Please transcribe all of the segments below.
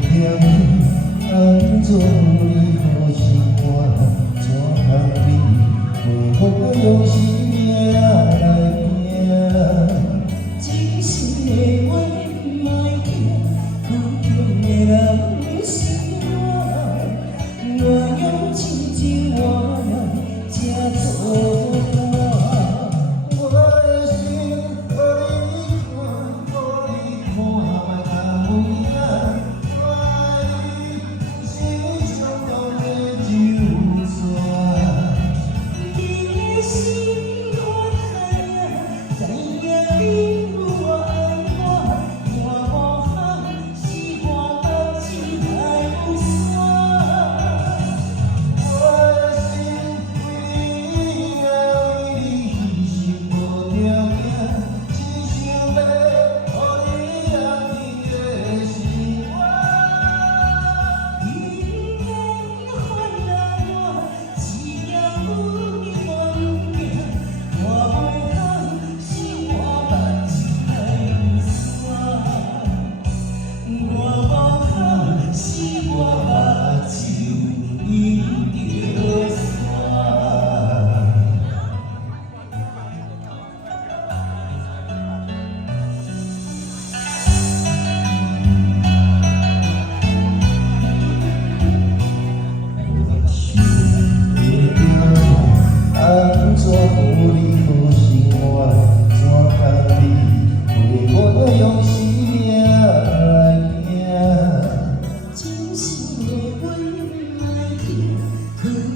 天安做你好习惯，怎通你为何用生命来拼？真心的我莫惊，苦中的人心软，我用真情换来这做伴。我的心予你看，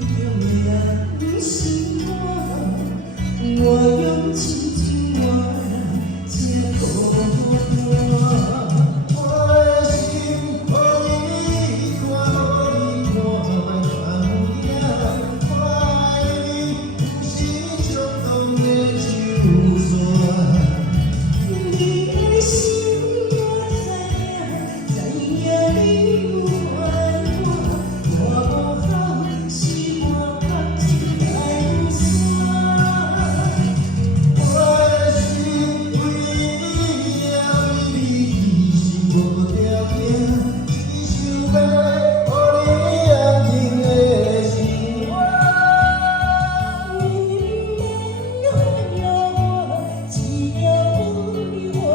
予你看，莫干为难。我用真情换来这苦短，我的心予你看，予你看，莫干为难。我爱你，不是冲动的手段。你的心我知影你有怨我，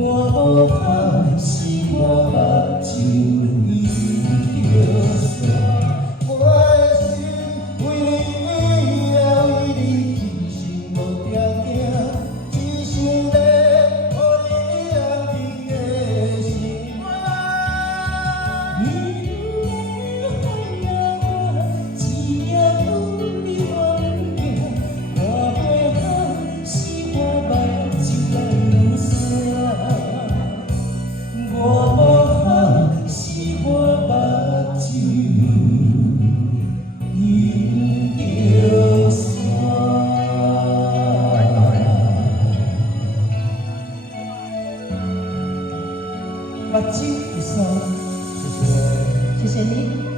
我无好是我目睭来有山。目睭有伤，谢谢，谢谢你。